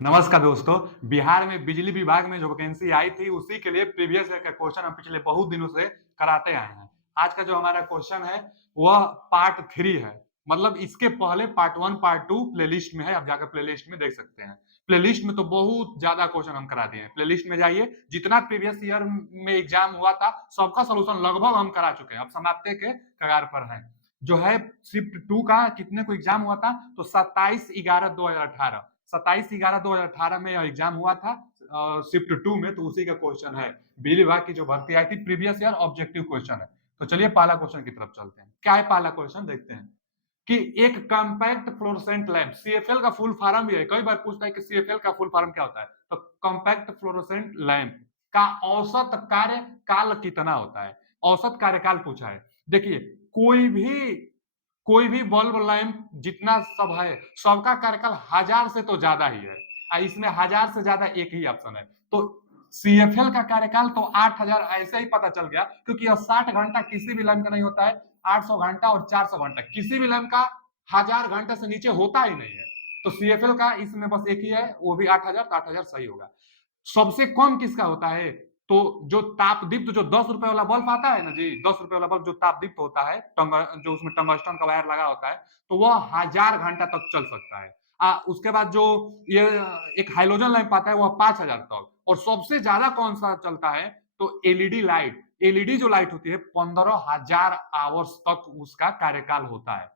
नमस्कार दोस्तों। बिहार में बिजली विभाग में जो वैकेंसी आई थी उसी के लिए प्रीवियस ईयर का क्वेश्चन हम पिछले बहुत दिनों से कराते आए हैं। आज का जो हमारा क्वेश्चन है वह पार्ट 3 है। मतलब इसके पहले पार्ट 1 पार्ट 2 प्लेलिस्ट में है, आप जाकर प्लेलिस्ट में देख सकते हैं। प्लेलिस्ट में तो बहुत ज्यादा क्वेश्चन हम करा दिए हैं। प्लेलिस्ट में जाइए, जितना प्रीवियस ईयर में एग्जाम हुआ था सबका सोल्यूशन लगभग हम करा चुके हैं, अब समाप्ति के कगार पर है। जो है शिफ्ट 2 का कितने को एग्जाम हुआ था, तो 27/11/2018 27/11/2018 में यह एग्जाम हुआ था शिफ्ट 2 में। तो उसी का क्वेश्चन है, बिजली विभाग की जो भर्ती आई थी प्रीवियस ईयर, ऑब्जेक्टिव क्वेश्चन है। तो चलिए पहला क्वेश्चन की तरफ चलते हैं। क्या है पहला क्वेश्चन, देखते हैं कि एक कॉम्पैक्ट फ्लोरोसेंट लैंप, सीएफएल का फुल फॉर्म भी है, कई बार पूछता है कि सीएफएल का फुल फॉर्म क्या होता है। तो कॉम्पैक्ट फ्लोरोसेंट लैंप का औसत कार्यकाल कितना होता है, औसत कार्यकाल पूछा है। देखिए, कोई भी कोई भी बल्ब लैंप जितना सब है, सबका कार्यकाल 1000 से तो ज्यादा ही है। इसमें 1000 से ज्यादा एक ही ऑप्शन है। तो सीएफएल का कार्यकाल तो 8000 ऐसे ही पता चल गया, क्योंकि यह 60 घंटा किसी भी लैंप का नहीं होता है। 800 घंटा और 400 घंटा किसी भी लैंप का 1000 घंटे से नीचे होता ही नहीं है। तो सीएफएल का इसमें बस एक ही है, वो भी 8000, तो 8000 सही होगा। सबसे कम किसका होता है, तो जो तापदीप्त जो 10 रुपए वाला बल्ब आता है ना जी, 10 रुपए वाला बल्ब जो तापदीप्त होता है, जो उसमें टंगस्टन का वायर लगा होता है, तो वह 1000 घंटा तक चल सकता है। उसके बाद जो ये एक हाइलोजन लैंप आता है वह 5000 तक। और सबसे ज्यादा कौन सा चलता है, तो एलईडी लाइट। एलईडी जो लाइट होती है 15000 आवर्स तक उसका कार्यकाल होता है।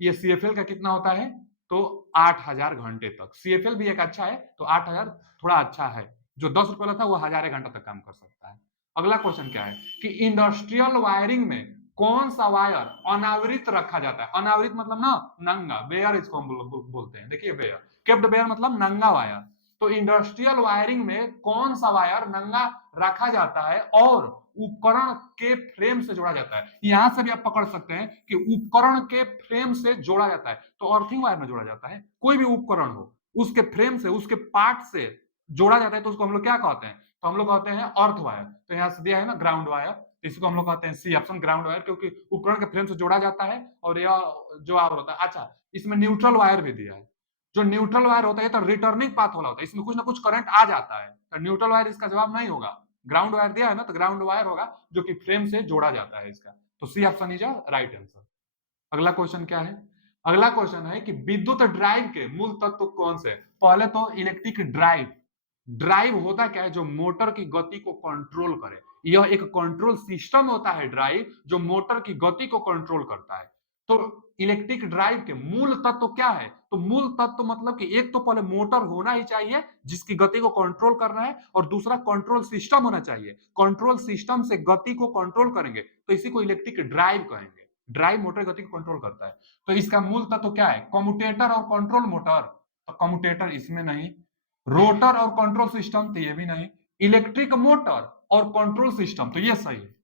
ये सीएफएल का कितना होता है, तो 8000 घंटे तक। सीएफएल भी एक अच्छा है, तो 8000 थोड़ा अच्छा है। जो 10 रुपए वाला था वो 1000 घंटा तक काम कर सकता है। अगला क्वेश्चन क्या है कि इंडस्ट्रियल वायरिंग में कौन सा वायर अनावृत रखा जाता है। अनावृत मतलब ना नंगा, बेयर इसको हम बोलते हैं। देखिए, बेयर, केप्ड बेयर मतलब नंगा वायर। तो इंडस्ट्रियल वायरिंग में कौन सा वायर नंगा रखा जाता है और उपकरण के फ्रेम से जोड़ा जाता है। यहां से भी आप पकड़ सकते हैं कि उपकरण के फ्रेम से जोड़ा जाता है, तो अर्थिंग वायर में जोड़ा जाता है। कोई भी उपकरण हो, उसके फ्रेम से, उसके पार्ट से जोड़ा जाता है, तो उसको हम लोग क्या कहते हैं, तो हम लोग कहते हैं अर्थ वायर। तो यहाँ से दिया है ना ग्राउंड वायर, इसको हम लोग कहते हैं सी ऑप्शन, ग्राउंड वायर, क्योंकि उपकरण के फ्रेम से जोड़ा जाता है। और यह जो और होता है, अच्छा इसमें न्यूट्रल वायर भी दिया है। जो न्यूट्रल वायर होता है तो रिटर्निंग पाथ वाला होता है, इसमें कुछ ना कुछ करंट आ जाता है, तो न्यूट्रल वायर इसका जवाब नहीं होगा। ग्राउंड वायर दिया है ना, तो ग्राउंड वायर होगा जो कि फ्रेम से जोड़ा जाता है इसका। तो C option is right answer. अगला क्वेश्चन क्या है, अगला क्वेश्चन है कि विद्युत ड्राइव के मूल तत्व कौन से। पहले तो इलेक्ट्रिक ड्राइव, ड्राइव होता क्या है, जो मोटर की गति को कंट्रोल करे। यह एक कंट्रोल सिस्टम होता है ड्राइव, जो मोटर की गति को कंट्रोल करता है। तो इलेक्ट्रिक ड्राइव के मूल तत्व क्या है, तो मूल तत्व मतलब कि एक तो पहले मोटर होना ही चाहिए जिसकी गति को कंट्रोल करना है, और दूसरा कंट्रोल सिस्टम होना चाहिए। कंट्रोल सिस्टम से गति को कंट्रोल करेंगे तो इसी को इलेक्ट्रिक ड्राइव कहेंगे। ड्राइव मोटर गति को कंट्रोल करता है। तो इसका मूल तत्व क्या है, कम्यूटेटर और कंट्रोल मोटर। तो कम्यूटेटर इसमें नहीं, रोटर और कंट्रोल सिस्टम तो ये भी नहीं, इलेक्ट्रिक मोटर और कंट्रोल सिस्टम तो ये सही है।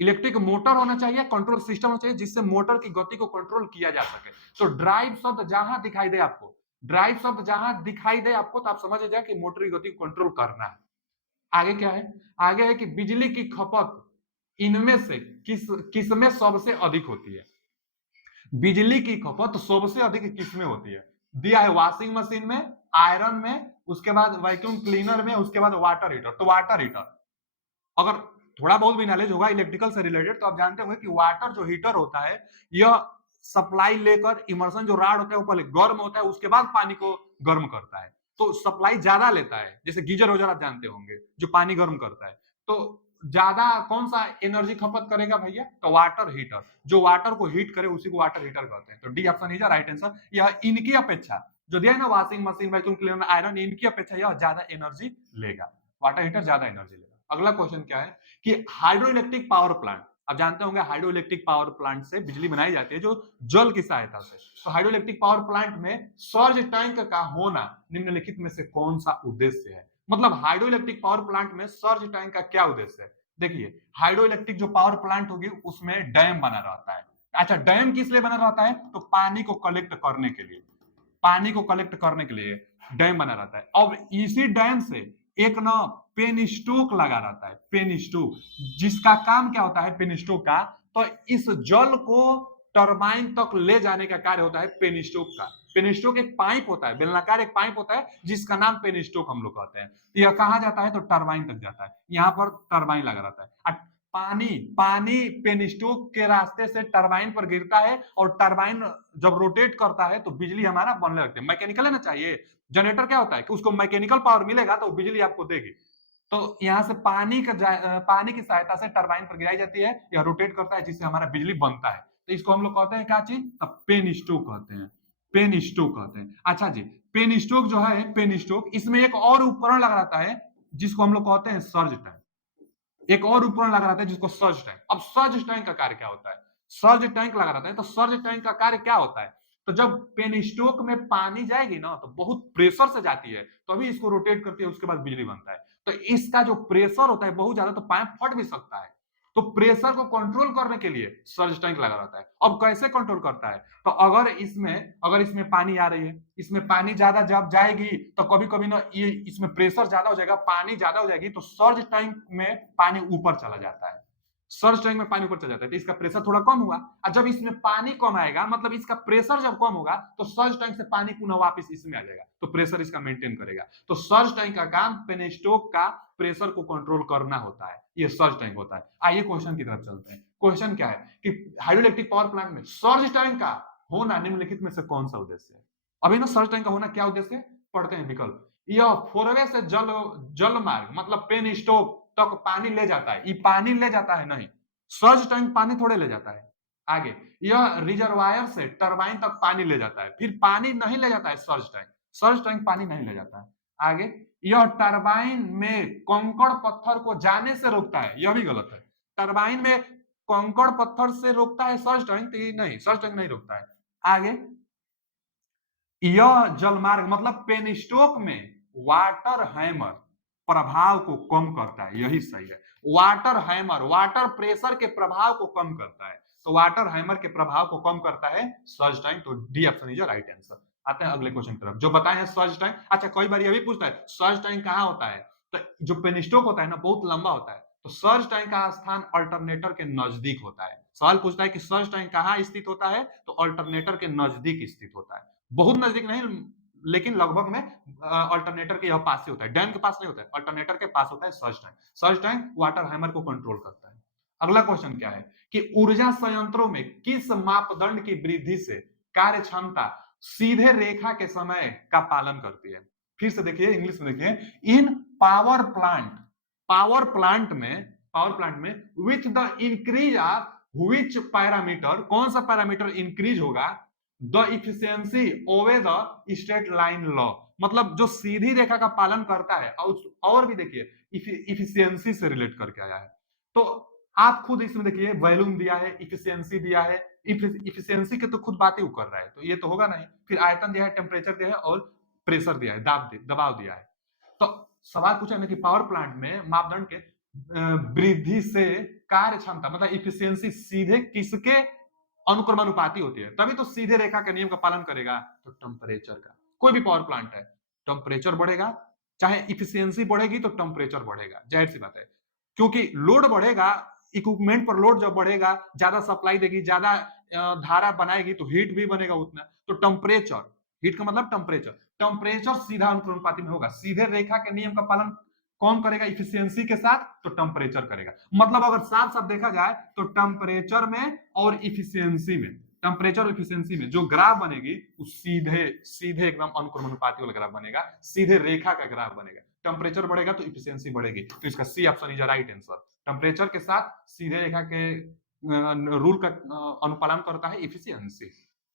इलेक्ट्रिक मोटर होना चाहिए, कंट्रोल सिस्टम होना चाहिए जिससे मोटर की गति को कंट्रोल किया जा सके। तो ड्राइव शब्द जहां दिखाई दे आपको, ड्राइव शब्द जहां दिखाई दे आपको, तो आप समझ जाए कि मोटर की गति को कंट्रोल करना है। आगे क्या है, आगे है कि बिजली की खपत इनमें से किसमें सबसे अधिक होती है। बिजली की खपत सबसे अधिक किसमें होती है, दिया है वॉशिंग मशीन में, आयरन में, उसके बाद वैक्यूम क्लीनर में, उसके बाद वाटर हीटर। तो वाटर हीटर, अगर थोड़ा बहुत भी नॉलेज होगा इलेक्ट्रिकल से रिलेटेड तो आप जानते होंगे कि वाटर जो हीटर होता है, यह सप्लाई लेकर इमर्सन जो राड होता है वो पहले गर्म होता है, उसके बाद पानी को गर्म करता है। तो सप्लाई ज्यादा लेता है, जैसे गीजर वगैरह आप जानते होंगे जो पानी गर्म करता है। तो ज्यादा कौन सा एनर्जी खपत करेगा भैया, तो वाटर हीटर, जो वाटर को हीट करे उसी को वाटर हीटर कहते हैं। तो D option is right answer. यह इनकी अपेक्षा, जो दिया है ना washing machine, vacuum cleaner, iron, इनकी अपेक्षा यह ज्यादा एनर्जी लेगा, वाटर हीटर ज्यादा एनर्जी लेगा। अगला क्वेश्चन क्या है कि हाइड्रो इलेक्ट्रिक पावर प्लांट, आप जानते होंगे हाइड्रो इलेक्ट्रिक पावर प्लांट से बिजली बनाई जाती है जो जल की सहायता से। तो हाइड्रो इलेक्ट्रिक पावर प्लांट में सर्ज टैंक का होना निम्नलिखित में से कौन सा उद्देश्य है। मतलब हाइड्रो इलेक्ट्रिक पावर प्लांट में सर्ज टैंक का क्या उद्देश्य है। देखिए, हाइड्रो इलेक्ट्रिक जो पावर प्लांट होगी उसमें डैम बना रहता है। अच्छा, डैम किस लिए बना रहता है, तो पानी को कलेक्ट करने के लिए, पानी को कलेक्ट करने के लिए डैम बना रहता है। अब इसी डैम से एक ना पेन स्टोक लगा रहता है, पेन स्टोक, जिसका काम क्या होता है पेन स्टोक का, तो इस जल को टरबाइन तक ले जाने का कार्य होता है पेन स्टोक का। पेनिस्टोक एक पाइप होता है, बेलनाकार एक पाइप होता है जिसका नाम पेनिस्टोक हम लोग कहते हैं। यह कहाँ जाता है? तो टरबाइन तक जाता है, यहाँ पर टरबाइन लगा रहता है। पानी पानी पेनिस्टोक के रास्ते से टरबाइन पर गिरता है और टरबाइन जब रोटेट करता है तो बिजली हमारा बनने लगती है। मैकेनिकल है ना चाहिए, जनरेटर क्या होता है कि उसको मैकेनिकल पावर मिलेगा तो बिजली आपको देगी। तो यहाँ से पानी की सहायता से टरबाइन पर गिराई जाती है, यह रोटेट करता है जिससे हमारा बिजली बनता है। तो इसको हम लोग कहते हैं क्या चीज? तब पेन स्टोक कहते हैं, पेन स्टोक कहते हैं। अच्छा जी, पेन स्टोक जो है, पेन स्टोक, इसमें एक और उपकरण लगा रहता है जिसको हम लोग कहते हैं सर्ज टैंक। एक और उपकरण लगा रहता है जिसको सर्ज टैंक। अब सर्ज टैंक का कार्य क्या होता है? सर्ज टैंक लगा रहता है, तो सर्ज टैंक का कार्य क्या होता है? तो जब पेनिस्टोक में पानी जाएगी ना तो बहुत प्रेशर से जाती है, तो अभी इसको रोटेट करती है, उसके बाद बिजली बनता है। तो इसका जो प्रेशर होता है बहुत ज्यादा, तो पाइप फट भी सकता है। तो प्रेशर को कंट्रोल करने के लिए सर्ज टैंक लगा रहता है। अब कैसे कंट्रोल करता है? तो अगर इसमें पानी आ रही है, इसमें पानी ज्यादा जब जाएगी तो कभी कभी ना ये इसमें प्रेशर ज्यादा हो जाएगा, पानी ज्यादा हो जाएगी, तो सर्ज टैंक में पानी ऊपर चला जाता है। सर्ज टैंक में पानी ऊपर चला जाता है तो इसका प्रेशर थोड़ा कम हुआ, और जब इसमें पानी कम आएगा, मतलब इसका प्रेशर जब कम होगा, तो सर्ज टैंक से पानी पुनः वापस इसमें आ जाएगा, तो प्रेशर इसका मेंटेन करेगा। तो सर्ज टैंक का काम पेनिस्टोक का प्रेशर को कंट्रोल करना होता है, ये सर्ज टैंक होता है। आइए क्वेश्चन की तरफ चलते हैं। क्वेश्चन क्या है कि हाइड्रोइलेक्ट्रिक पावर प्लांट में सर्ज टैंक का होना निम्नलिखित में से कौन सा उद्देश्य है? अभी ना सर्ज टैंक का होना क्या उद्देश्य है, पढ़ते हैं विकल्प। यह फोरवे से जल मार्ग मतलब पेन स्टोक तक पानी ले जाता है, ये पानी ले जाता है नहीं, सर्ज टैंक पानी थोड़े ले जाता है। आगे, यह रिजर्वायर से टरबाइन तक पानी ले जाता है, फिर पानी नहीं ले जाता है सर्ज टैंक पानी नहीं ले जाता है। आगे, यह टरबाइन में कंकड़ पत्थर को जाने से रोकता है, यह भी गलत है। टरबाइन में कंकड़ पत्थर से रोकता है सर्ज टैंक, तो ये नहीं, सर्ज टैंक नहीं रोकता है। आगे, यह जलमार्ग मतलब पेनिस्टोक में वाटर हैमर प्रभाव को कम करता है, यही सही है। वाटर हैमर वाटर प्रेशर के प्रभाव को कम करता है, तो वाटर हैमर के प्रभाव को कम करता है सर्ज टैंक, तो D option is right answer. आते हैं अगले क्वेश्चन की तरफ, जो बताए हैं सर्ज टैंक। अच्छा, कई बार यह भी पूछता है सर्ज टैंक कहाँ होता है, तो जो पेनिस्टोक होता है ना बहुत लंबा होता है, तो सर्ज टैंक का स्थान अल्टरनेटर के नजदीक होता है। सवाल पूछता है कि सर्ज टैंक कहाँ स्थित होता है, तो अल्टरनेटर के नजदीक स्थित होता है, बहुत नजदीक नहीं लेकिन लगभग में अल्टरनेटर के यह पास ही होता है, डैम के पास नहीं होता है, अल्टरनेटर के पास होता है surge tank. Surge tank water hammer को कंट्रोल करता है। अगला क्वेश्चन क्या है कि ऊर्जा संयंत्रों में किस मापदंड की वृद्धि से कार्य क्षमता सीधे रेखा के समय का पालन करती है? फिर से देखिए, इंग्लिश में देखिए, इन पावर प्लांट में with the increase of which parameter, कौन सा पैरामीटर इंक्रीज होगा, the efficiency obey the straight line law, मतलब जो सीधी रेखा का पालन करता है, और भी देखिए इफिशियंसी से रिलेट करके आया है। तो आप खुद इसमें देखिए वॉल्यूम दिया है, इफिशियंसी दिया है, इफिशियंसी के तो खुद बात ही कर रहा है, तो ये तो होगा नहीं। फिर आयतन दिया है, टेम्परेचर दिया है और प्रेशर दिया है, दबाव दिया है। तो सवाल पूछा है कि पावर प्लांट में मापदंड के वृद्धि से कार्य क्षमता मतलब इफिशियंसी सीधे किसके अनुक्रमानुपाती होती है, तभी तो सीधे रेखा के नियम का पालन करेगा, तो टेम्परेचर का। कोई भी पावर प्लांट है, टेम्परेचर बढ़ेगा, चाहे इफिशियंसी बढ़ेगी तो टेम्परेचर बढ़ेगा, जाहिर सी बात है। क्योंकि लोड बढ़ेगा, इक्विपमेंट पर लोड जब बढ़ेगा, ज्यादा सप्लाई देगी, ज्यादा धारा बनाएगी, तो हीट भी बनेगा उतना, तो टेम्परेचर, हीट का मतलब टेम्परेचर सीधा अनुक्रमानुपाती में होगा। सीधे रेखा के नियम का पालन कौन करेगा इफिशियंसी के साथ, तो टेम्परेचर करेगा। मतलब अगर साफ साफ देखा जाए तो टेम्परेचर में और इफिशियंसी में, टेम्परेचर और इफिशियंसी में जो ग्राफ बनेगी वो सीधे सीधे एकदम अनुक्रमानुपाती वाला ग्राफ बनेगा, सीधे रेखा का ग्राफ बनेगा। टेम्परेचर बढ़ेगा तो इफिशियंसी बढ़ेगी, तो इसका C option is right answer. Temperature के साथ सीधे रेखा के रूल का अनुपालन करता है इफिशियंसी।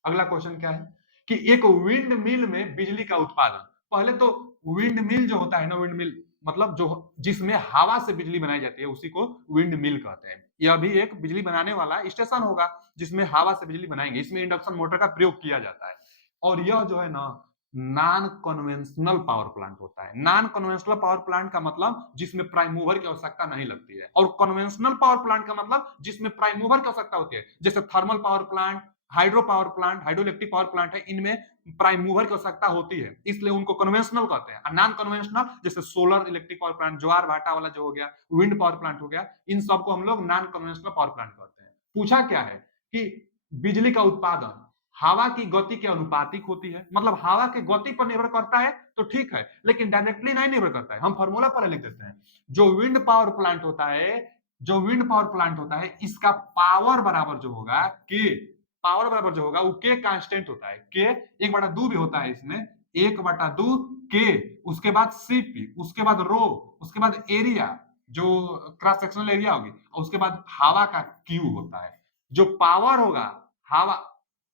अगला क्वेश्चन क्या है कि एक विंड मिल में बिजली का उत्पादन, पहले तो विंड मिल जो होता है ना, विंड मिल मतलब जो जिसमें हवा से बिजली बनाई जाती है उसी को विंड मिल कहते हैं। यह भी एक बिजली बनाने वाला स्टेशन होगा जिसमें हवा से बिजली बनाएंगे, इसमें इंडक्शन मोटर का प्रयोग किया जाता है। और यह जो है ना नॉन कन्वेंशनल पावर प्लांट होता है। नॉन कन्वेंशनल पावर प्लांट का मतलब जिसमें प्राइम मूवर की आवश्यकता नहीं लगती है, और कन्वेंशनल पावर प्लांट का मतलब जिसमें प्राइम मूवर की आवश्यकता होती है, जैसे thermal power plant, hydro power plant, hydroelectric power plant है, इनमें प्राइम मूवर की आवश्यकता होती है, इसलिए उनको कन्वेंशनल कहते हैं। नॉन कन्वेंशनल जैसे सोलर इलेक्ट्रिक पावर प्लांट, ज्वार भाटा वाला जो हो गया, विंड पावर प्लांट हो गया, इन सबको हम लोग नॉन कन्वेंशनल पावर प्लांट कहते हैं। पूछा क्या है कि बिजली का उत्पादन हवा की गति के अनुपातिक होती है, मतलब हवा की गति पर निर्भर करता है तो ठीक है, लेकिन डायरेक्टली नहीं निर्भर करता है। हम फॉर्मूला पर लिख देते हैं। जो विंड पावर प्लांट होता है, जो विंड पावर प्लांट होता है, इसका पावर बराबर जो होगा के, पावर बराबर जो होगा वो के कांस्टेंट होता है। के 1/2 भी होता है इसमें, 1/2 के, उसके बाद सीपी, उसके बाद रो, उसके बाद एरिया जो क्रॉस सेक्शनल एरिया होगी, और उसके बाद हवा का क्यू होता है। जो पावर होगा, हवा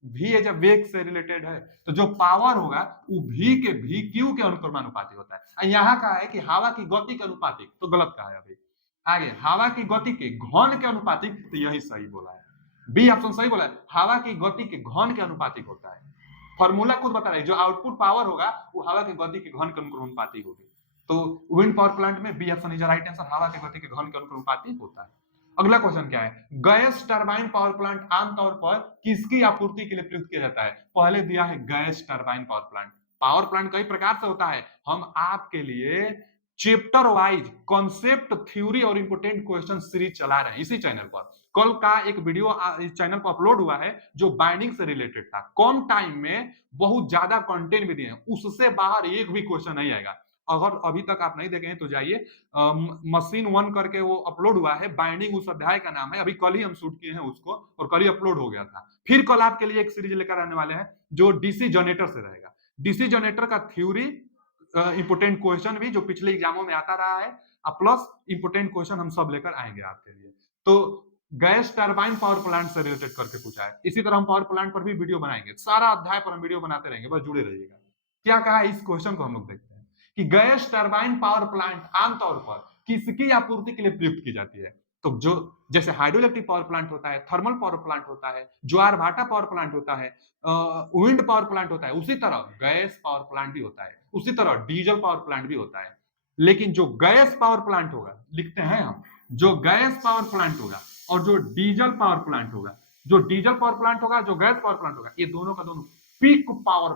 भी है, जब वेग से रिलेटेड है तो जो पावर होगा वो भी के भी क्यू के अनुक्रमानुपातिक होता है। यहाँ कहा है कि हवा की गति के अनुपातिक, तो गलत कहा है अभी। आगे हवा की गति के घन के अनुपातिक, तो यही सही बोला है, बी ऑप्शन सही बोला है। हवा की गति के घन के अनुपातिक होता है। फॉर्मूला खुद बता रहा है, जो आउटपुट पावर होगा वो हवा की गति के घन के अनुपातिक होगी। तो विंड पावर प्लांट में B option is right answer, हवा की गति के घन के अनुपातिक होता है। अगला क्वेश्चन क्या है, गैस टरबाइन पावर प्लांट आमतौर पर किसकी आपूर्ति के लिए प्रयुक्त किया जाता है? पहले दिया है gas turbine power plant. Power plant कई प्रकार से होता है, हम आपके लिए चैप्टर वाइज कॉन्सेप्ट, थ्योरी और इंपोर्टेंट क्वेश्चन सीरीज चला रहे हैं इसी चैनल पर। कल का एक वीडियो इस चैनल पर अपलोड हुआ है जो बाइंडिंग से रिलेटेड था, कम टाइम में बहुत ज्यादा कंटेंट भी दिए हैं, उससे बाहर एक भी क्वेश्चन नहीं आएगा। अगर अभी तक आप नहीं देखे हैं तो जाइए, मशीन 1 करके वो अपलोड हुआ है, बाइंडिंग उस अध्याय का नाम है, अभी कल ही हम शूट किए हैं उसको और कल ही अपलोड हो गया था। फिर कल आपके लिए एक सीरीज लेकर आने वाले हैं जो डीसी जनरेटर से रहेगा। डीसी जनरेटर का थ्योरी, इंपोर्टेंट क्वेश्चन भी जो पिछले एग्जामों में आता रहा है, प्लस इंपोर्टेंट क्वेश्चन हम सब लेकर आएंगे आपके लिए। तो गैस टरबाइन पावर प्लांट से रिलेटेड करके पूछा है। इसी तरह हम पावर प्लांट पर भी वीडियो बनाएंगे, सारा अध्याय पर हम वीडियो बनाते रहेंगे, बस जुड़े रहिएगा। क्या कहा है इस क्वेश्चन को हम लोग देखते हैं कि गैस टरबाइन पावर प्लांट आमतौर पर किसकी आपूर्ति के लिए प्रयुक्त की जाती है? तो जो जैसे हाइड्रो इलेक्ट्रिक पावर प्लांट होता है, थर्मल पावर प्लांट होता है, ज्वार भाटा पावर प्लांट होता है, विंड पावर प्लांट होता है, उसी तरह गैस पावर प्लांट भी होता है, उसी तरह डीजल पावर प्लांट भी होता है। लेकिन जो गैस पावर प्लांट होगा, लिखते हैं हम, जो गैस पावर प्लांट होगा और जो डीजल पावर प्लांट होगा, जो डीजल पावर प्लांट होगा, जो गैस पावर प्लांट होगा, ये दोनों का दोनों पीक पावर,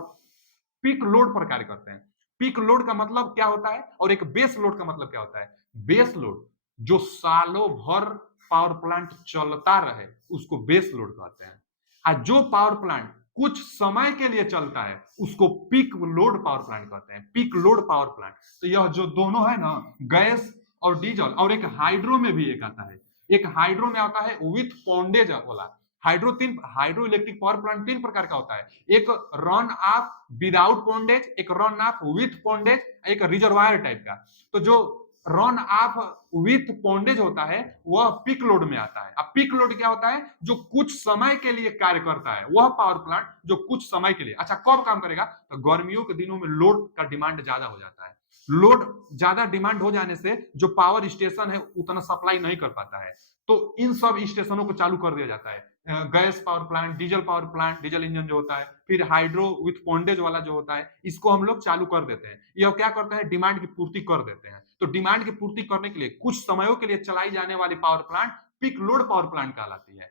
पीक लोड पर कार्य करते हैं। पीक लोड का मतलब क्या होता है और एक बेस लोड का मतलब क्या होता है? बेस लोड जो सालों भर पावर प्लांट चलता रहे उसको बेस लोड कहते हैं, और जो पावर प्लांट कुछ समय के लिए चलता है उसको पीक लोड पावर प्लांट कहते हैं, पीक लोड पावर प्लांट। तो यह जो दोनों है ना, गैस और डीजल, और एक हाइड्रो में भी एक आता है, एक हाइड्रो में आता है विथ पॉन्डेज वाला। हाइड्रो इलेक्ट्रिक पावर प्लांट 3 प्रकार का होता है, एक रन ऑफ विदाउट पॉन्डेज, एक रन ऑफ विथ पॉन्डेज, एक रिजर्वायर टाइप का। तो जो रन ऑफ विथ पॉन्डेज होता है वह पीक लोड में आता है। अब पीक लोड क्या होता है? जो कुछ समय के लिए कार्य करता है, वह पावर प्लांट जो कुछ समय के लिए। अच्छा, कब काम करेगा? तो गर्मियों के दिनों में लोड का डिमांड ज्यादा हो जाता है, लोड ज्यादा डिमांड हो जाने से जो पावर स्टेशन है उतना सप्लाई नहीं कर पाता है, तो इन सब स्टेशनों को चालू कर दिया जाता है। Gas power plant, diesel power plant, diesel engine जो होता है, फिर हाइड्रो विथ पॉन्डेज वाला जो होता है, इसको हम लोग चालू कर देते हैं। यह क्या करते हैं? डिमांड की पूर्ति कर देते हैं। तो डिमांड की पूर्ति करने के लिए कुछ समयों के लिए चलाई जाने वाली power plant peak load power plant कहलाती है।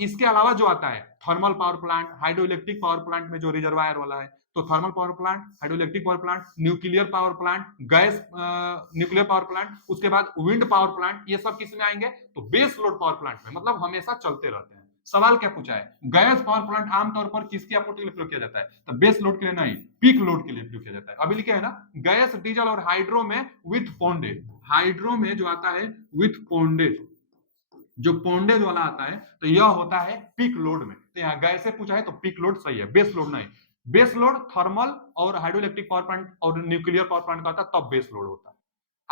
इसके अलावा जो आता है thermal power plant, hydro electric power plant में जो रिजर्वायर वाला है, तो thermal power plant, hydro electric power plant, nuclear power plant, gas nuclear power plant, उसके बाद विंड पावर प्लांट, ये सब किस में आएंगे? तो बेस लोड पावर प्लांट में, मतलब हमेशा चलते रहते हैं। सवाल क्या पूछा है? गैस पावर प्लांट आमतौर पर किसकी आपूर्ति के लिए प्रयोग किया जाता है? तो बेस लोड के लिए नहीं, पीक लोड के लिए प्रयोग किया जाता है। अभी लिखे है ना, गैस, डीजल और हाइड्रो में विथ पॉन्डेज। हाइड्रो में जो आता है विथ पॉन्डेज, जो पॉन्डेज वाला आता है, तो यह होता है पीक लोड में। तो यहाँ गैस से पूछा है तो पीक लोड सही है, बेस लोड नहीं। बेस लोड थर्मल और हाइड्रो इलेक्ट्रिक पावर प्लांट और न्यूक्लियर पावर प्लांट का होता है, तब बेस लोड होता है।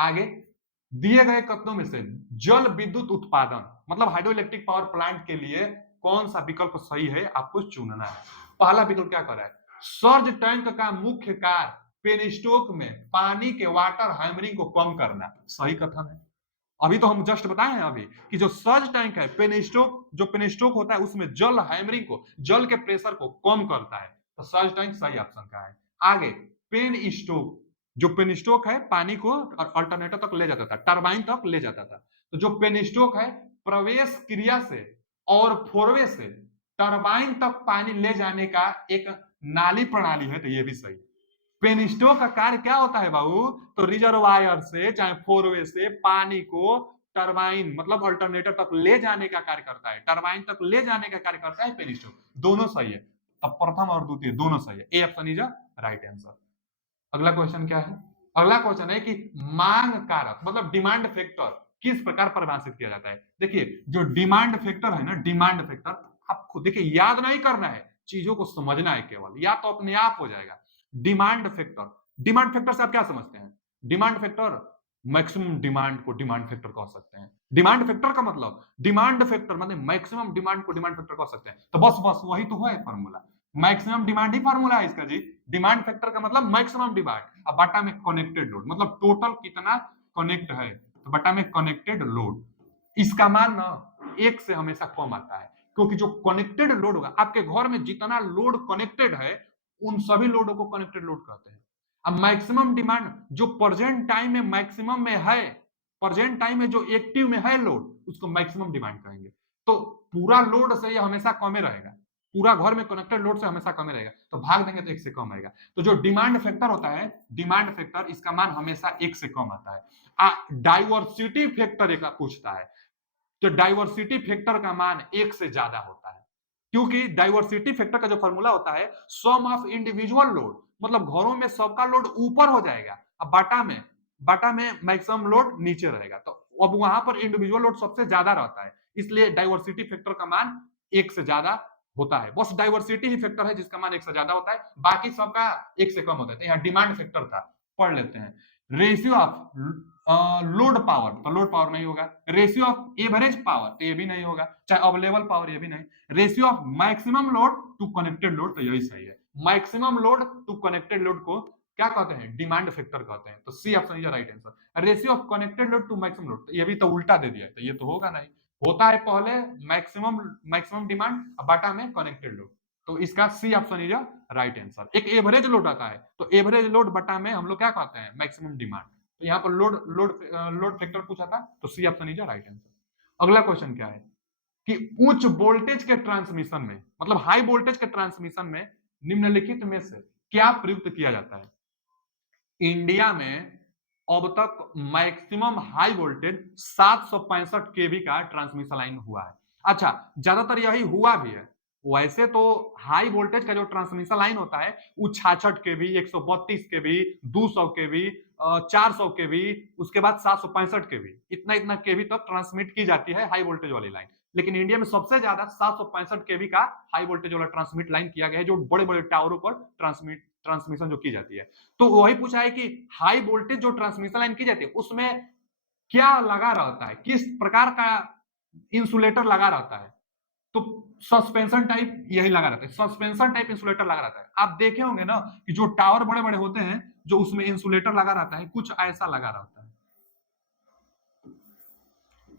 आगे दिए गए कथनों में से जल विद्युत उत्पादन, मतलब हाइड्रो इलेक्ट्रिक पावर प्लांट के लिए कौन सा विकल्प सही है, आपको चुनना है। पहला विकल्प क्या कर रहा है? सर्ज टैंक का मुख्य कार्य पेनस्टोक में पानी के वाटर हैमरिंग को कम करना, सही कथन है। अभी तो हम जस्ट बताए हैं अभी कि जो सर्ज टैंक है, पेनस्टोक, जो पेनस्टोक होता है उसमें जल हैमरिंग को, जल के प्रेशर को कम करता है, तो सर्ज टैंक सही ऑप्शन का है। आगे पेन स्टोक, जो पेन स्टोक है पानी को अल्टरनेटर तक ले जाता था, टरबाइन तक ले जाता था। तो जो पेन स्टोक है प्रवेश क्रिया से और फोरवे से टरबाइन तक पानी ले जाने का एक नाली प्रणाली है, तो ये भी सही। पेन स्टोक का कार्य क्या होता है बाबू? तो रिजर्वायर से चाहे फोरवे से पानी को टरबाइन मतलब अल्टरनेटर तक ले जाने का कार्य करता है, टरबाइन तक ले जाने का कार्य करता है पेन स्टोक। दोनों सही है। तब प्रथम और द्वितीय दोनों सही है। A option is right answer. अगला क्वेश्चन क्या है? अगला क्वेश्चन है कि मांग कारक मतलब डिमांड फैक्टर किस प्रकार परिभाषित किया जाता है? देखिए जो डिमांड फैक्टर है ना, डिमांड फैक्टर आपको देखिए याद नहीं करना है, चीजों को समझना है केवल, या तो अपने आप हो जाएगा। डिमांड फैक्टर, डिमांड फैक्टर से आप क्या समझते हैं? डिमांड फैक्टर मैक्सिमम डिमांड को डिमांड फैक्टर कह सकते हैं। डिमांड फैक्टर का मतलब डिमांड फैक्टर मतलब मैक्सिमम डिमांड को डिमांड फैक्टर कह सकते हैं। तो बस बस वही तो है फॉर्मूला, मैक्सिमम डिमांड ही फॉर्मूला है इसका जी। डिमांड फैक्टर का मतलब मैक्सिमम डिमांड, अब बटा में कनेक्टेड लोड मतलब टोटल कितना कनेक्ट है, तो बटा में कनेक्टेड लोड। इसका मान ना एक से हमेशा कम आता है, क्योंकि जो कनेक्टेड लोड होगा आपके घर में जितना लोड कनेक्टेड है उन सभी लोडों को कनेक्टेड लोड कहते हैं। अब मैक्सिमम डिमांड जो प्रेजेंट टाइम में मैक्सिमम में है, प्रेजेंट टाइम में जो एक्टिव में है लोड उसको मैक्सिमम डिमांड कहेंगे। तो पूरा लोड से ये हमेशा कम रहेगा, पूरा घर में कनेक्टेड लोड से हमेशा कम रहेगा, तो भाग देंगे तो एक से कम आएगा। तो जो डिमांड फैक्टर होता है, डिमांड फैक्टर इसका मान हमेशा एक से कम आता है। डाइवर्सिटी फैक्टर एक पूछता है, तो डाइवर्सिटी फैक्टर का मान एक से ज्यादा होता है, क्योंकि डाइवर्सिटी फैक्टर का जो फॉर्मूला होता है सम ऑफ इंडिविजुअल लोड, मतलब घरों में सबका लोड ऊपर हो जाएगा, अब बाटा में मैक्सिमम लोड नीचे रहेगा, तो अब वहां पर इंडिविजुअल लोड सबसे ज्यादा रहता है, इसलिए डाइवर्सिटी फैक्टर का मान एक से ज्यादा होता है। बस डाइवर्सिटी ही फैक्टर है जिसका मान एक से ज्यादा होता है, बाकी सबका एक से कम होता है। तो यहाँ डिमांड फैक्टर था, पढ़ लेते हैं। रेशियो ऑफ लोड पावर, तो लोड पावर नहीं होगा। रेशियो ऑफ एवरेज पावर, तो ये भी नहीं होगा। चाहे अवेलेबल पावर, ये भी नहीं। Ratio of maximum load to connected load, तो यही सही है। Maximum load to connected load को क्या कहते हैं? डिमांड फैक्टर कहते हैं। तो C option is right answer. Ratio of connected load to maximum load, तो ये भी तो उल्टा दे दिया है, तो ये तो होगा नहीं। होता है पहले मैक्सिमम डिमांड, बाटा में कनेक्टेड लोड, तो इसका C option is right answer. एक एवरेज लोड आता है, तो एवरेज लोड बटा में हम लोग क्या कहते हैं? Maximum demand. तो यहाँ पर लोड फैक्टर पूछा था, तो C option is right answer. अगला क्वेश्चन क्या है कि उच्च वोल्टेज के ट्रांसमिशन में मतलब हाई वोल्टेज के ट्रांसमिशन में निम्नलिखित में से क्या प्रयुक्त किया जाता है? इंडिया में अब तक मैक्सिमम हाई वोल्टेज 765 केवी का ट्रांसमिशन लाइन हुआ है। अच्छा, ज्यादातर यही हुआ भी है। वैसे तो हाई वोल्टेज का जो ट्रांसमिशन लाइन होता है वो 66 केवी, 132 केवी, 200 केवी, 400 केवी, उसके बाद 765 केवी, इतना इतना केवी तक ट्रांसमिट की जाती है हाई वोल्टेज वाली लाइन। लेकिन इंडिया में सबसे ज्यादा 765 केवी का हाई वोल्टेज वाला ट्रांसमिट लाइन किया गया है, जो बड़े बड़े टावरों पर ट्रांसमिशन जो की जाती है। तो वही पूछा है कि हाई वोल्टेज जो ट्रांसमिशन लाइन की जाती है उसमें क्या लगा रहता है, किस प्रकार का इंसुलेटर लगा रहता है? तो सस्पेंशन टाइप यही लगा रहता है, सस्पेंशन टाइप इंसुलेटर लगा रहता है। आप देखे होंगे ना कि जो टावर बड़े बड़े होते हैं जो उसमें इंसुलेटर लगा रहता है, कुछ ऐसा लगा रहता है,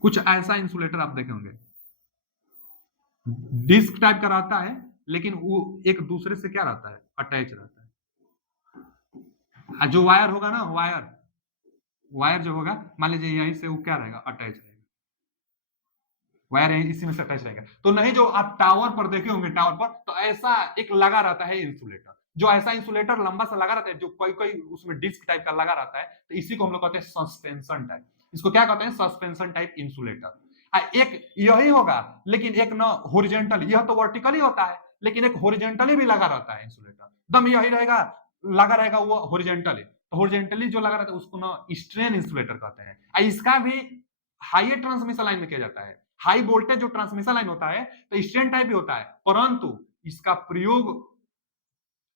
कुछ ऐसा इंसुलेटर आप देखे होंगे, डिस्क टाइप का रहता है, लेकिन वो एक दूसरे से क्या रहता है? अटैच रहता है। जो वायर होगा ना, वायर जो होगा, मान लीजिए यहीं से वो क्या रहेगा? अटैच रहेगा, वायर इसी में से अटैच रहेगा। तो नहीं जो आप टावर पर देखे होंगे, टावर पर तो ऐसा एक लगा रहता है इंसुलेटर, जो ऐसा इंसुलेटर लंबा सा लगा रहता है, जो कोई कोई उसमें डिस्क टाइप का लगा रहता है, तो इसी को हम लोग कहते हैं सस्पेंशन टाइप। इसको क्या कहते हैं? Suspension type insulator. एक यही होगा, लेकिन एक ना होरिजेंटली, यह तो वर्टिकली होता है, लेकिन एक होरिजेंटली भी लगा रहता है इंसुलेटर, एकदम यही रहेगा, लगा रहेगा वो होरिजेंटली। तो होरिजेंटली जो लगा रहता है उसको ना स्ट्रेन इंसुलेटर कहते हैं। इसका भी हाई ट्रांसमिशन लाइन में किया जाता है। हाई वोल्टेज जो ट्रांसमिशन लाइन होता है तो स्ट्रेन टाइप भी होता है, परंतु इसका प्रयोग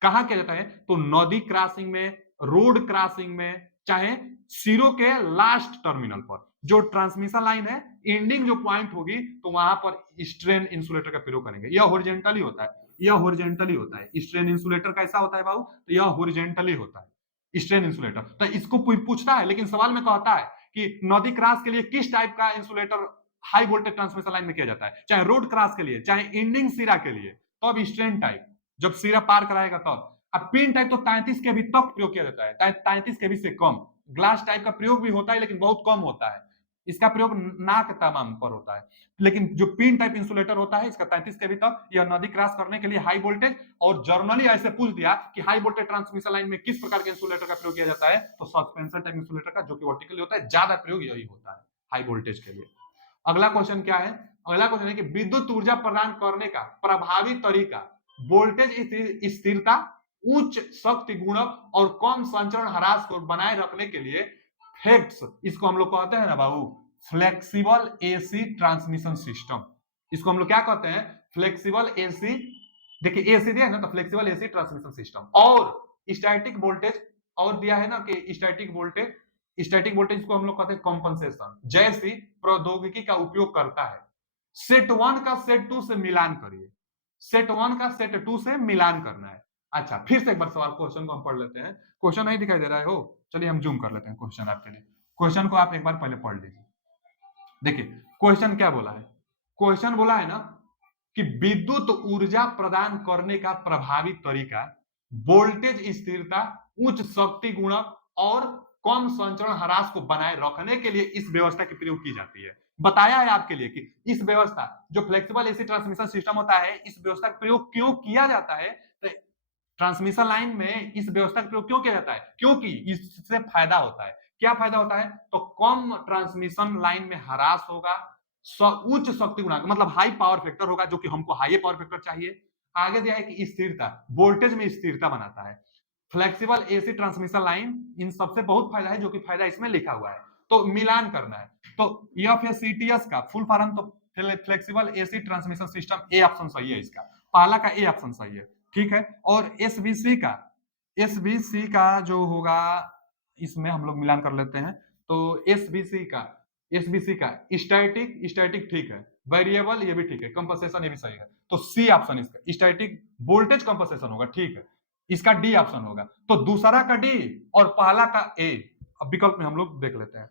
कहां किया जाता है? तो नदी क्रॉसिंग में, रोड क्रॉसिंग में, चाहे सिरों के लास्ट टर्मिनल पर जो ट्रांसमिशन लाइन है एंडिंग जो पॉइंट होगी, तो वहां पर स्ट्रेन इंसुलेटर का प्रयोग करेंगे। यह हॉरिजॉन्टली होता है, यह हॉरिजॉन्टली होता है। स्ट्रेन इंसुलेटर कैसा होता है बाबू? तो यह हॉरिजॉन्टली होता है स्ट्रेन इंसुलेटर। तो इसको पूछता है, लेकिन सवाल में कहता है कि नदी क्रॉस के लिए किस टाइप का insulator high voltage transmission line में किया जाता है, चाहे रोड क्रॉस के लिए, चाहे एंडिंग सिरा के लिए, तो अब स्ट्रेन टाइप जब सिरा पार कराएगा तब। अब पिन टाइप तो 33 केवी तक प्रयोग किया जाता है, 33 केवी से कम। ग्लास टाइप का प्रयोग भी होता है, लेकिन बहुत कम होता है। इसका प्रयोग नाक तमाम पर होता है। लेकिन जो पिन टाइप इंसुलेटर होता है इसका 33 केवी तक, यह नदी क्रॉस करने के लिए हाई वोल्टेज। और जर्नली ऐसे पूछ दिया कि हाई वोल्टेज ट्रांसमिशन लाइन में किस प्रकार के इंसुलेटर का प्रयोग किया जाता है, तो सस्पेंशन टाइप इंसुलेटर का, जो कि वर्टिकली होता है, ज्यादा प्रयोग यही होता है हाई वोल्टेज के लिए। अगला क्वेश्चन क्या है? अगला क्वेश्चन है कि विद्युत ऊर्जा प्रदान करने का प्रभावी तरीका वोल्टेज स्थिरता, उच्च शक्ति गुणक और कम संचरण ह्रास को बनाए रखने के लिए फ्लेक्स, इसको हम लोग कहते हैं ना बाबू फ्लेक्सिबल एसी ट्रांसमिशन सिस्टम। इसको हम लोग क्या कहते हैं? Flexible AC. देखिए एसी दिया है ना, तो फ्लेक्सिबल एसी ट्रांसमिशन सिस्टम। और स्टैटिक वोल्टेज और दिया है ना कि स्टैटिक वोल्टेज को हम लोग कहते हैं कंपनसेशन, जैसी प्रौद्योगिकी का उपयोग करता है। सेट 1 का सेट 2 से मिलान करिए, सेट 1 का सेट 2 से मिलान करना है। अच्छा, फिर से एक बार सवाल क्वेश्चन को हम पढ़ लेते हैं। क्वेश्चन नहीं दिखाई दे रहा है हो, चलिए हम जूम कर लेते हैं क्वेश्चन आपके लिए। क्वेश्चन को आप एक बार पहले पढ़ लीजिए। देखिए क्वेश्चन क्या बोला है? क्वेश्चन बोला है ना कि विद्युत ऊर्जा प्रदान करने का प्रभावी तरीका वोल्टेज स्थिरता, उच्च शक्ति गुणक और कम संचरण ह्रास को बनाए रखने के लिए इस व्यवस्था की प्रयोग की जाती है। बताया है आपके लिए कि इस व्यवस्था, जो फ्लेक्सिबल एसी ट्रांसमिशन सिस्टम होता है, इस व्यवस्था का प्रयोग क्यों किया जाता है? तो ट्रांसमिशन लाइन में इस व्यवस्था का प्रयोग क्यों किया जाता है? क्योंकि इससे फायदा होता है। क्या फायदा होता है? तो कम ट्रांसमिशन लाइन में ह्रास होगा, उच्च शक्ति गुणांक मतलब हाई पावर फैक्टर होगा, जो कि हमको हाई पावर फैक्टर चाहिए। आगे दिया है कि स्थिरता, वोल्टेज में स्थिरता बनाता है। फ्लेक्सिबल एसी ट्रांसमिशन लाइन, इन सबसे बहुत फायदा है, जो कि फायदा इसमें लिखा हुआ है। तो मिलान करना है, तो एफएसीटीएस का फुल फॉर्म तो flexible AC transmission system, A option सही है इसका, पहला का ए ऑप्शन सही है, ठीक है। और एसबीसी का जो होगा, इसमें हम लोग मिलान कर लेते हैं। तो एसबीसी का स्टैटिक ठीक है, वेरिएबल ये भी ठीक है, कंपनसेशन ये भी सही है। तो सी ऑप्शन इसका स्टैटिक वोल्टेज कंपनसेशन होगा, ठीक है। इसका डी ऑप्शन होगा। तो दूसरा का डी और पहला का ए, अब विकल्प में हम लोग देख लेते हैं।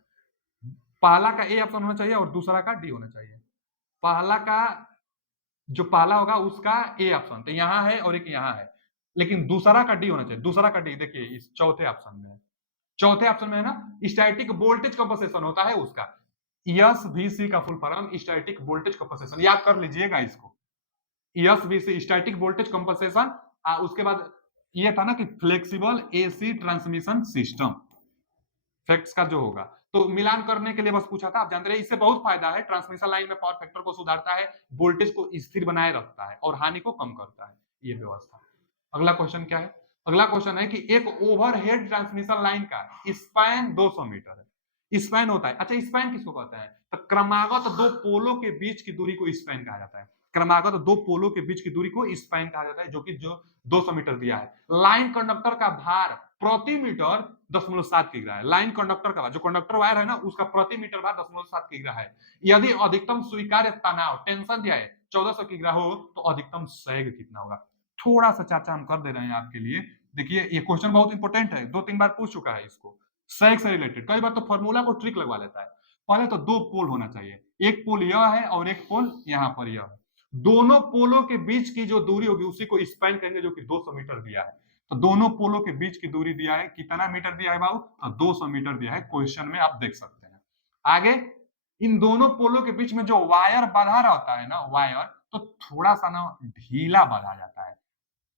पहला का ए ऑप्शन होना चाहिए और दूसरा का डी होना चाहिए। पहला का जो पहला होगा उसका ए ऑप्शन तो यहां है और एक यहां है, लेकिन दूसरा का डी होना चाहिए। दूसरा का डी देखिए इस चौथे ऑप्शन में है, चौथे ऑप्शन में है ना, स्टैटिक वोल्टेज कंपनसेशन होता है उसका। एसवीसी का full form static voltage compensation, याद कर लीजिएगा इसको। SVC static voltage compensation. उसके बाद ये था ना कि flexible AC transmission system, facts का जो होगा। तो मिलान करने के लिए बस पूछा था, आप जानते रहे इससे बहुत फायदा है। ट्रांसमिशन लाइन में पावर फैक्टर को सुधारता है, वोल्टेज को स्थिर बनाए रखता है और हानि को कम करता है ये व्यवस्था। अगला क्वेश्चन क्या है? अगला क्वेश्चन है कि एक ओवरहेड ट्रांसमिशन लाइन का स्पैन 200 मीटर है। स्पैन होता है, अच्छा स्पैन किसको कहते हैं? तो क्रमागत दो पोलों के बीच की दूरी को स्पैन कहा जाता है। क्रमागत दो पोलों के बीच की दूरी को स्पैन कहा जाता है, जो कि जो 200 मीटर दिया है। लाइन कंडक्टर का भार प्रति मीटर 0.7 किग्रा है। लाइन कंडक्टर का, जो कंडक्टर वायर है ना, उसका प्रति मीटर भार 0.7 किग्रा है। यदि अधिकतम स्वीकार्य तनाव टेंशन दिया है 1400 किग्रा हो, तो अधिकतम सैग कितना होगा? थोड़ा सा चाचा हम कर दे रहे हैं आपके लिए। देखिए ये क्वेश्चन बहुत इंपॉर्टेंट है, 2-3 बार पूछ चुका है इसको, सैग से रिलेटेड। कई बार तो फॉर्मूला को ट्रिक लगवा लेता है। पहले तो दो पोल होना चाहिए, एक पोल यह है और एक पोल यहां पर यह है। दोनों पोलों के बीच की जो दूरी होगी उसी को स्पैन कहेंगे, जो कि 200 मीटर दिया है। तो दोनों पोलों के बीच की दूरी दिया है, कितना मीटर दिया है बाबू? तो 200 मीटर दिया है, क्वेश्चन में आप देख सकते हैं। आगे इन दोनों पोलों के बीच में जो वायर बंधा रहता है ना, वायर तो थोड़ा सा ना ढीला बंधा जाता है,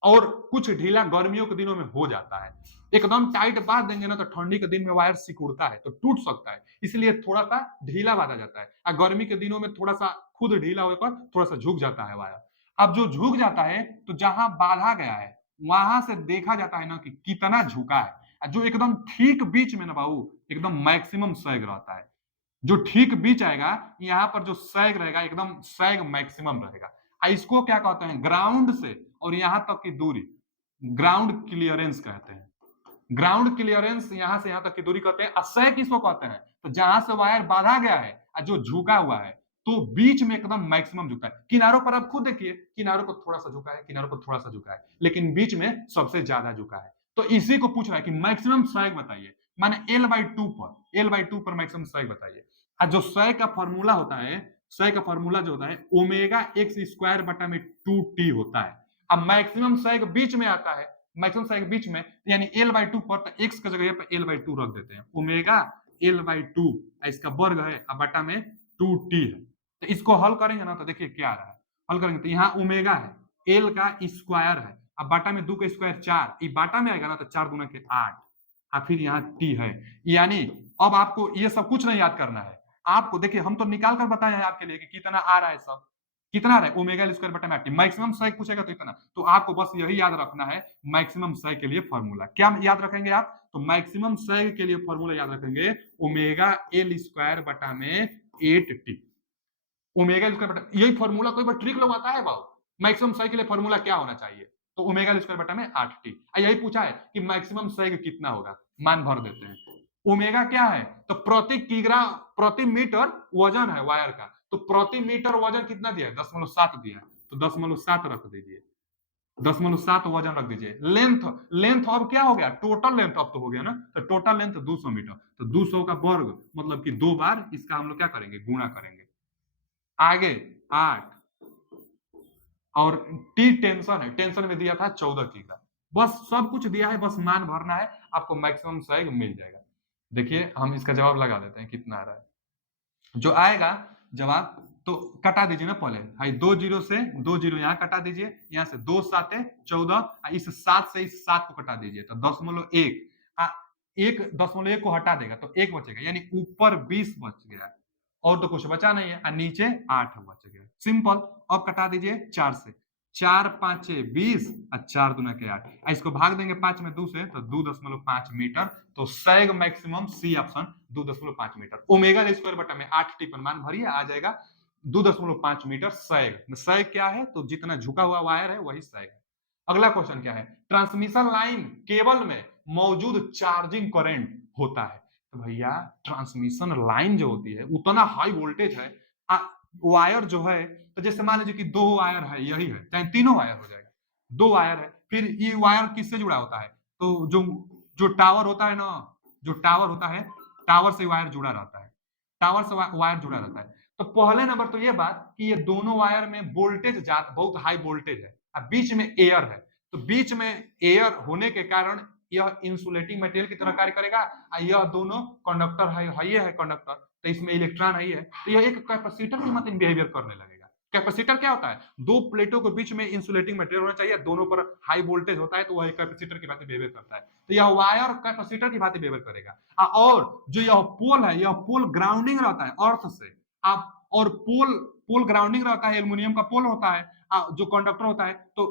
और कुछ ढीला गर्मियों के दिनों में हो जाता है। एकदम टाइट बांध देंगे ना तो ठंडी के दिन में वायर सिकुड़ता है, तो टूट सकता है, इसलिए थोड़ा सा ढीला बांधा जाता है। और गर्मी के दिनों में थोड़ा सा खुद ढीला होकर थोड़ा सा झुक जाता है वायर। अब जो झुक जाता है, तो जहां बांधा गया है वहां से देखा जाता है ना कि कितना झुका है। जो एकदम ठीक बीच में ना बाबू, एकदम मैक्सिमम सैग रहता है। जो ठीक बीच आएगा, यहाँ पर जो सैग रहेगा एकदम सैग मैक्सिमम रहेगा। इसको क्या कहते हैं? ग्राउंड से और यहां तक की दूरी ग्राउंड क्लियरेंस कहते हैं। ग्राउंड क्लियरेंस यहां से यहां तक की दूरी कहते हैं। सैग किसको कहते हैं? तो जहां से वायर बांधा गया है और जो झुका हुआ है, तो बीच में एकदम मैक्सिमम झुका है। किनारों पर आप खुद देखिए, किनारों पर थोड़ा सा झुका है, किनारों पर थोड़ा सा झुका है, लेकिन बीच में सबसे ज्यादा झुका है। तो इसी को पूछ रहा है कि मैक्सिमम सैग बताइए, माने L/2 पर मैक्सिमम सैग बताइए। और जो सैग का फॉर्मूला होता है, सैग का फॉर्मूला जो होता है ओमेगा एक्स स्क्वायर बटा में 2t होता है। अब मैक्सिमम सैग बीच में आता है, मैक्सिमम सैग बीच में, यानी L/2 पर, तो x की जगह पर L/2 रख देते हैं। ओमेगा L/2 इसका वर्ग है, अब बटा में 2t है। तो इसको हल करेंगे ना तो देखिए क्या आ रहा है। हल करेंगे तो यहाँ ओमेगा है, L का स्क्वायर है, अब बाटा में 2 का स्क्वायर 4, ये बाटा में आएगा ना तो 4 दूना के 8, और फिर यहाँ t है। यानी अब आपको ये सब कुछ नहीं याद करना है। आपको देखिए हम तो निकाल कर बताए हैं आपके लिए कि कितना आ रहा है सब। कितना रहे ओमेगा एल स्क्वायर बटा में आर टी, मैक्सिमम सेक पूछेगा तो इतना। तो आपको बस यही याद रखना है मैक्सिमम सेक के लिए फॉर्मूला क्या याद रखेंगे आप, तो मैक्सिमम सेक के लिए फॉर्मूला याद रखेंगे ओमेगा एल स्क्वायर बटा में 8t। ओमेगा एल स्क्वायर बटा, यही फॉर्मूला कोई बार ट्रिक लोग आता है बाबू, मैक्सिमम सेक के लिए फॉर्मूला क्या होना चाहिए, तो ओमेगा एल स्क्वायर बटा में 8t। यही पूछा है कि मैक्सिमम सेक कितना होगा, मान भर देते हैं। ओमेगा क्या है, तो प्रति किग्रा प्रति मीटर वजन है वायर का, तो प्रति मीटर वजन कितना दिया है 10.7 दिया है, तो 10.7 रख दीजिए, 10.7 वजन रख दीजिए। लेंथ, लेंथ अब क्या हो गया, टोटल लेंथ अब तो हो गया ना, तो टोटल लेंथ 200 मीटर, तो 200 का वर्ग मतलब कि 2 बार इसका हम लोग क्या करेंगे, गुणा करेंगे। आगे 8 और टी टेंशन है, टेंशन में दिया था 14 किग्रा, बस सब कुछ दिया है, बस मान भरना है, आपको मैक्सिमम सेग मिल जाएगा। देखिए हम इसका जवाब लगा देते हैं कितना आ रहा है, जो आएगा जवाब तो कटा दीजिए ना पहले, हाई 2 जीरो से 2 जीरो यहाँ कटा दीजिए, यहाँ से 2 7 14, इस 7 से इस 7 को कटा दीजिए तो 10.1, 1.1 को हटा देगा तो 1 बचेगा, यानी ऊपर 20 बच गया और तो कुछ बचा नहीं है, नीचे 8 बच गया, सिंपल। अब कटा दीजिए 4 से, 4 5 20 और 4 दूना के 8, इसको भाग देंगे 5 में 2 से तो 2.5 मीटर, तो सैग मैक्सिमम सी ऑप्शन 2.5 मीटर। ओमेगा स्क्वायर बटा में 8t पर मान भरिए, आ जाएगा 2.5 मीटर सैग। सैग क्या है, तो जितना झुका हुआ वायर है वही सैग है। अगला क्वेश्चन क्या है, ट्रांसमिशन लाइन केबल में मौजूद चार्जिंग करंट होता है, तो भैया ट्रांसमिशन लाइन जो होती है उतना हाई वोल्टेज है, वायर जो है, तो जैसे मान लीजिए कि 2 वायर है, यही है, चाहे तीनों वायर हो जाएगा, 2 वायर है, फिर ये वायर किससे जुड़ा होता है, तो जो जो टावर होता है ना, जो टावर होता है, टावर से वायर जुड़ा रहता है, टावर से वायर जुड़ा रहता है। तो पहले नंबर तो ये बात कि ये दोनों वायर में वोल्टेज बहुत हाई वोल्टेज है, अब बीच में एयर है, तो बीच में एयर होने के कारण यह इंसुलेटिंग मटेरियल की तरह कार्य करेगा, यह दोनों कंडक्टर है, ये है कंडक्टर, तो इसमें इलेक्ट्रॉन है, तो यह एक कैपेसिटर की मतलब बिहेवियर करने लगेगा। कैपेसिटर क्या होता है, दो प्लेटों के बीच में इंसुलेटिंग मटेरियल होना चाहिए, दोनों पर हाई वोल्टेज होता है, तो वह कैपेसिटर की भांति बिहेवियर करता है, तो यह वायर कैपेसिटर की भांति बिहेवियर करेगा। और जो यह पोल है, यह पोल ग्राउंडिंग रहता है अर्थ से, आप और पोल पोल ग्राउंडिंग रहता है, एल्युमिनियम का पोल होता है, जो कंडक्टर होता है, तो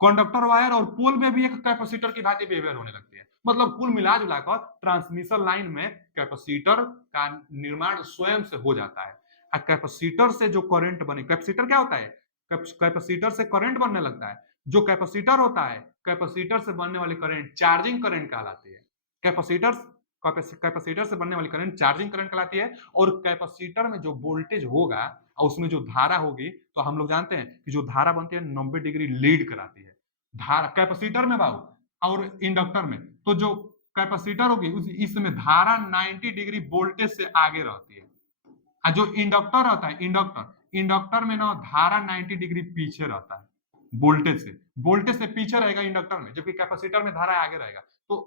कंडक्टर वायर और पोल में भी एक कैपेसिटर की भांति बिहेवियर होने लगती है। मतलब कुल मिला जुलाकर ट्रांसमिशन लाइन में कैपेसिटर का निर्माण स्वयं से हो जाता है। कैपेसिटर से जो करंट बने, कैपेसिटर क्या होता है, कैपेसिटर से करंट बनने लगता है, जो कैपेसिटर होता है, कैपेसिटर से बनने वाली करंट चार्जिंग करंट कहलाती है। कैपेसिटर से बनने वाली करंट चार्जिंग करंट कहलाती है, और कैपेसिटर में जो वोल्टेज होगा और उसमें जो धारा होगी, तो हम लोग जानते हैं कि जो धारा बनती है 90 डिग्री लीड कराती है, धारा कैपेसिटर में बाबू, और इंडक्टर में, तो जो कैपेसिटर होगी इसमें धारा 90 डिग्री वोल्टेज से आगे रहती है, जो इंडक्टर रहता है, इंडक्टर में ना धारा 90 डिग्री पीछे रहता है, वोल्टेज से पीछे रहेगा इंडक्टर में, जबकि कैपेसिटर में धारा आगे रहेगा। तो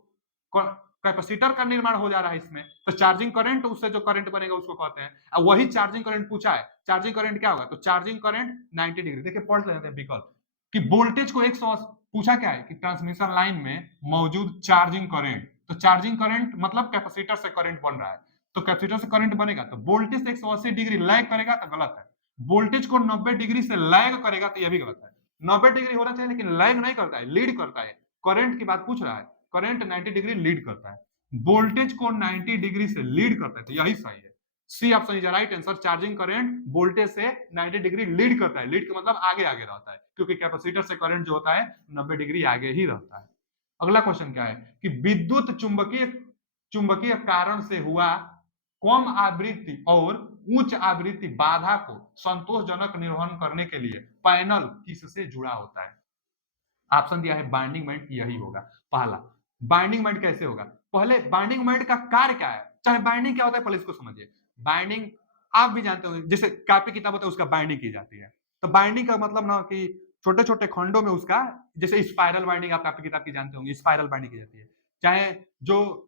कैपेसिटर का निर्माण हो जा रहा है इसमें, तो चार्जिंग करंट, उससे जो करंट बनेगा उसको कहते हैं, और वही चार्जिंग करंट पूछा है, चार्जिंग करंट क्या होगा, तो चार्जिंग करंट 90 डिग्री, देखिए पढ़ लेते हैं विकल्प कि वोल्टेज को 180, पूछा क्या है कि ट्रांसमिशन लाइन में मौजूद चार्जिंग करंट, तो चार्जिंग करंट मतलब कैपेसिटर से करंट बन रहा है, तो कैपेसिटर से करंट बनेगा तो वोल्टेज से 180 डिग्री लैग करेगा तो गलत है, वोल्टेज को 90 डिग्री से लैग करेगा तो यह भी गलत है। 90 डिग्री होना चाहिए लेकिन लैग नहीं करता है, लीड करता है, करंट की बात पूछ रहा है, करंट 90 डिग्री लीड करता है, वोल्टेज को 90 डिग्री से लीड करता है, तो यही सही है, C option is right answer. Charging current voltage से 90 डिग्री लीड करता है, लीड का मतलब आगे आगे रहता है, क्योंकि कैपेसिटर से करंट जो होता है 90 डिग्री आगे ही रहता है। अगला क्वेश्चन क्या है कि विद्युत चुंबकीय कारण से हुआ कम आवृत्ति और उच्च आवृत्ति बाधा को संतोषजनक निर्वहन करने के लिए पैनल किससे जुड़ा होता है, ऑप्शन दिया है बाइंडिंग मोमेंट, यही होगा पहला। बाइंडिंग मोमेंट कैसे होगा, पहले बाइंडिंग मोमेंट का कार्य क्या है, चाहे बाइंडिंग क्या होता है पहले इसको समझिए। बाइंडिंग आप भी जानते हो, जैसे कॉपी किताब होता है उसका बाइंडिंग की जाती है, तो बाइंडिंग का मतलब ना कि छोटे छोटे खंडों में उसका, जैसे स्पाइरल बाइंडिंग आप कॉपी किताब की जानते होंगे, स्पाइरल बाइंडिंग की जाती है, चाहे जो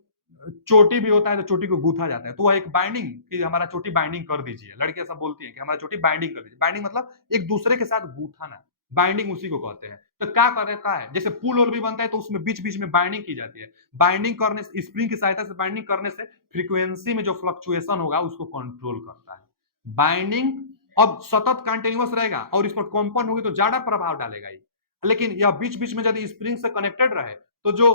चोटी भी होता है तो चोटी को गूथा जाता है, तो वह एक बाइंडिंग कि हमारा चोटी बाइंडिंग कर दीजिए, लड़कियां सब बोलती हैं कि हमारा चोटी बाइंडिंग कर दीजिए, बाइंडिंग मतलब एक दूसरे के साथ गूथाना, बाइंडिंग उसी को कहते हैं। तो क्या करता है, जैसे पुल और भी बनता है तो उसमें बीच बीच में बाइंडिंग की जाती है, बाइंडिंग करने से, स्प्रिंग की सहायता से बाइंडिंग करने से फ्रीक्वेंसी में जो फ्लक्चुएशन होगा उसको कंट्रोल करता है। बाइंडिंग अब सतत कंटिन्यूअस रहेगा और इस पर कंपन होगी तो ज्यादा प्रभाव डालेगा ही। लेकिन यह बीच बीच में यदि स्प्रिंग से कनेक्टेड रहे तो जो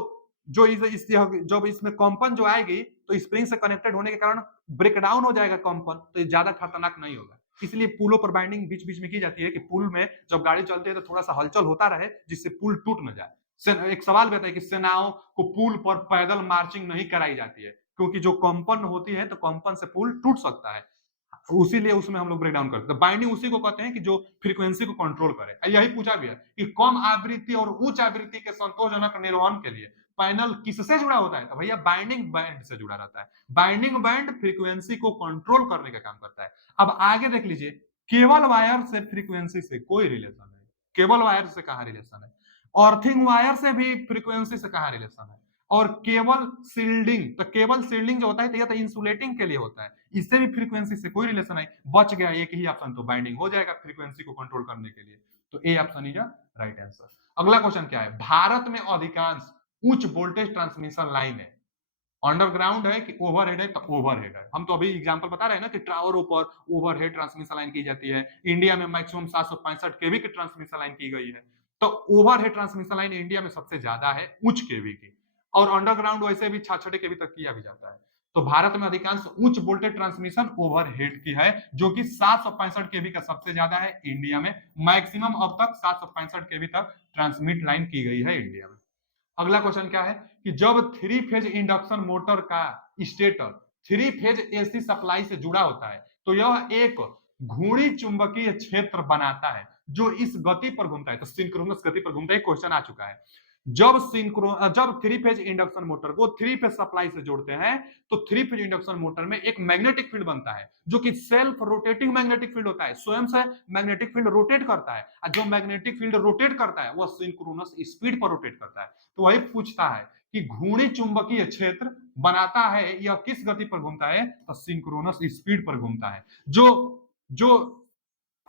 जो जब इसमें कंपन जो आएगी तो स्प्रिंग से कनेक्टेड होने के कारण ब्रेकडाउन हो जाएगा कंपन, तो ये ज्यादा खतरनाक नहीं होगा। इसलिए पुलों पर बाइंडिंग बीच बीच में की जाती है कि पुल में जब गाड़ी चलती है तो थोड़ा सा हलचल होता रहे जिससे पुल टूट न जाए। एक सवाल भी आता है कि सेनाओं को पुल पर पैदल मार्चिंग नहीं कराई जाती है क्योंकि जो कंपन होती है तो कंपन से पुल टूट सकता है, उसीलिए उसमें हम लोग ब्रेक डाउन करते हैं। बाइंडिंग उसी को कहते हैं कि जो फ्रीक्वेंसी को कंट्रोल करे। यही पूछा भी है कि कम आवृत्ति और उच्च आवृत्ति के संतोषजनक निर्वहन के लिए पैनल किससे जुड़ा होता है, तो भैया बाइंडिंग बैंड से जुड़ा रहता है। बाइंडिंग बैंड फ्रीक्वेंसी को कंट्रोल करने का काम करता है। अब आगे देख लीजिए, केबल वायर से फ्रीक्वेंसी से कोई रिलेशन नहीं। केबल वायर से कहां रिलेशन है? अर्थिंग वायर से भी फ्रीक्वेंसी से कहां रिलेशन है? और केबल शील्डिंग, तो केबल शील्डिंग जो होता है तो यह तो इंसुलेटिंग के लिए होता है, इससे भी फ्रीक्वेंसी से कोई रिलेशन नहीं। बच गया एक ही ऑप्शन, तो बाइंडिंग हो जाएगा फ्रीक्वेंसी को कंट्रोल करने के लिए। तो A option is right answer. अगला क्वेश्चन क्या है? भारत में अधिकांश उच्च वोल्टेज ट्रांसमिशन लाइन है, अंडरग्राउंड है कि ओवरहेड है? तो ओवरहेड है। हम तो अभी एग्जांपल बता रहे हैं ना कि टावरों पर ओवरहेड ट्रांसमिशन लाइन की जाती है। इंडिया में मैक्सिमम 765 केवी की ट्रांसमिशन लाइन की गई है। तो ओवरहेड ट्रांसमिशन लाइन इंडिया में सबसे ज्यादा है उच्च केवी की, और अंडरग्राउंड वैसे भी 6 केवी तक किया भी जाता है। तो भारत में अधिकांश उच्च वोल्टेज ट्रांसमिशन ओवरहेड की है, जो कि 765 केवी का सबसे ज्यादा है इंडिया में। मैक्सिमम अब तक 765 केवी तक ट्रांसमिट लाइन की गई है इंडिया में। अगला क्वेश्चन क्या है कि जब थ्री फेज इंडक्शन मोटर का stator three phase AC supply से जुड़ा होता है तो यह एक घूर्णी चुंबकीय क्षेत्र बनाता है जो इस गति पर घूमता है। तो सिंक्रोनस गति पर घूमता है, क्वेश्चन आ चुका है। जब थ्री फेज इंडक्शन मोटर को थ्री फेज सप्लाई से जोड़ते हैं तो थ्री फेज इंडक्शन मोटर में एक मैग्नेटिक फील्ड बनता है जो कि सेल्फ रोटेटिंग मैग्नेटिक फील्ड होता है, स्वयं से मैग्नेटिक फील्ड रोटेट करता है, और जो मैग्नेटिक फील्ड रोटेट करता है वह सिंक्रोनस स्पीड पर रोटेट करता है। तो वही पूछता है कि घूर्णी चुंबकीय क्षेत्र बनाता है यह किस गति पर घूमता है? तो सिंक्रोनस स्पीड पर घूमता है। जो जो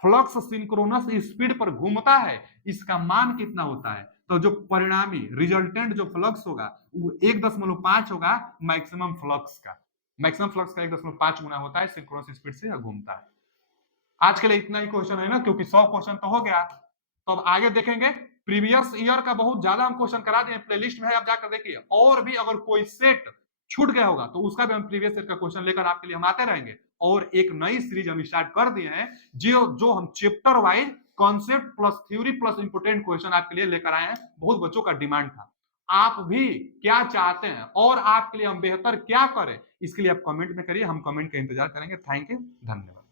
फ्लक्स सिंक्रोनस स्पीड पर घूमता है इसका मान कितना होता है? तो जो परिणामी रिजल्टेंट जो फ्लक्स होगा वो 1.5 होगा मैक्सिमम फ्लक्स का। मैक्सिमम फ्लक्स का 1.5 गुना होता है सिंक्रोनस स्पीड से घूमता है। आज के लिए इतना ही क्वेश्चन है ना, क्योंकि 100 क्वेश्चन तो हो गया। तो अब आगे देखेंगे, प्रीवियस ईयर का बहुत ज्यादा हम क्वेश्चन करा दिए, प्लेलिस्ट में है, आप जाकर देखिए। और भी अगर कोई सेट छूट गया होगा तो उसका भी हम प्रीवियस ईयर का क्वेश्चन लेकर आपके लिए हम आते रहेंगे। और एक नई सीरीज हम स्टार्ट कर दिए हैं जो हम chapter wise concept plus theory plus important question आपके लिए लेकर आए हैं। बहुत बच्चों का डिमांड था। आप भी क्या चाहते हैं और आपके लिए हम बेहतर क्या करें, इसके लिए आप कमेंट में करिए, हम कमेंट का इंतजार करेंगे। थैंक यू, धन्यवाद।